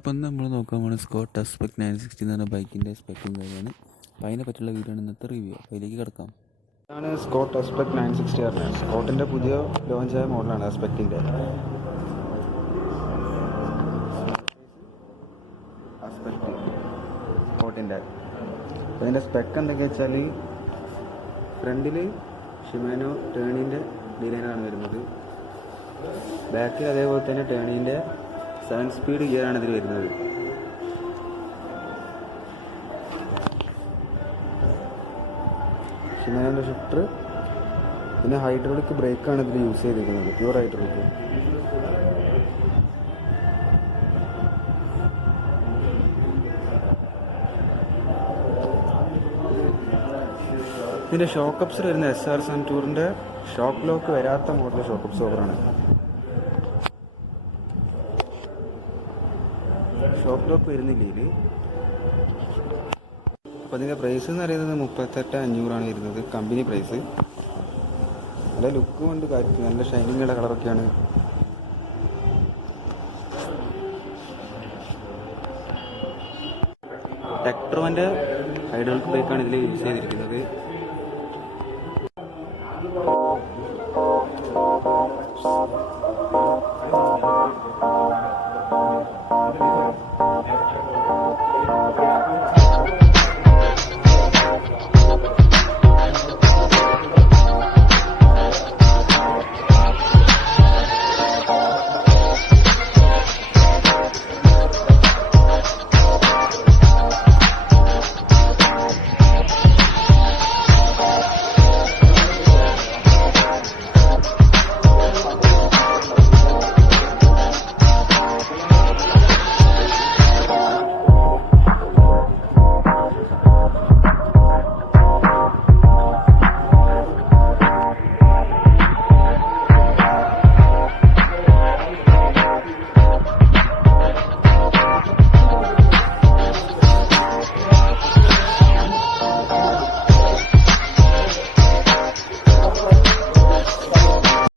അപ്പോൾ ഇന്ന് നമ്മൾ നോക്കാൻ പോകുന്നത് സ്കോട്ട് എസ്പെക്ട് 960 എന്ന് പറഞ്ഞ ബൈക്കിൻ്റെ സ്പെക്കും കാര്യമാണ്. അപ്പോൾ അതിനെ പറ്റിയുള്ള വീഡിയോ ആണ് ഇന്നത്തെ റിവ്യൂ. അപ്പോൾ അതിലേക്ക് കിടക്കാം. ഇതാണ് സ്കോട്ട് എസ്പെക്ട് 960 പറഞ്ഞത്. സ്കോട്ടിൻ്റെ പുതിയ ലോഞ്ചായ മോഡലാണ് എസ്പെക്റ്റിൻ്റെ. സ്കോട്ടിൻ്റെ അപ്പോൾ അതിൻ്റെ സ്പെക്ക് എന്തൊക്കെയാ വെച്ചാൽ, ഫ്രണ്ടിൽ ഷിമാനോ ടേണിൻ്റെ ഡിസൈനാണ് വരുന്നത്. ബാക്കിൽ അതേപോലെ തന്നെ ടേണിൻ്റെ 7 സ്പീഡ് ഗിയറാണ് ഇതിൽ വരുന്നത്. ഷിമാനോൻ്റെ ഷിഫ്റ്റർ, പിന്നെ ഹൈഡ്രോളിക് ബ്രേക്കാണ് ഇതിൽ യൂസ് ചെയ്തിരിക്കുന്നത്, പ്യൂർ ഹൈഡ്രോളിക്. ഇതിൻ്റെ ഷോക്ക് അപ്സർ വരുന്ന SR സെൻറ്റൂറിൻ്റെ ഷോക്ക് ലോക്ക് വരാത്ത മോഡൽ ഷോക്ക് അബ്സോർബറാണ്. ഷോക്ക് ലോക്ക് വരുന്നില്ല ഇതിൽ. അപ്പോൾ അതിൻ്റെ പ്രൈസ് എന്ന് പറയുന്നത് 38,500 വരുന്നത്, കമ്പനി പ്രൈസ്. നല്ല ലുക്കും ഉണ്ട്, കാര്യത്തിൽ നല്ല ഷൈനിങ്ങുള്ള കളറൊക്കെയാണ്. ടെക്ട്രോൻ്റെ ഹൈഡ്രോളിക് ബ്രേക്കാണ് ഇതിൽ യൂസ് ചെയ്തിരിക്കുന്നത്.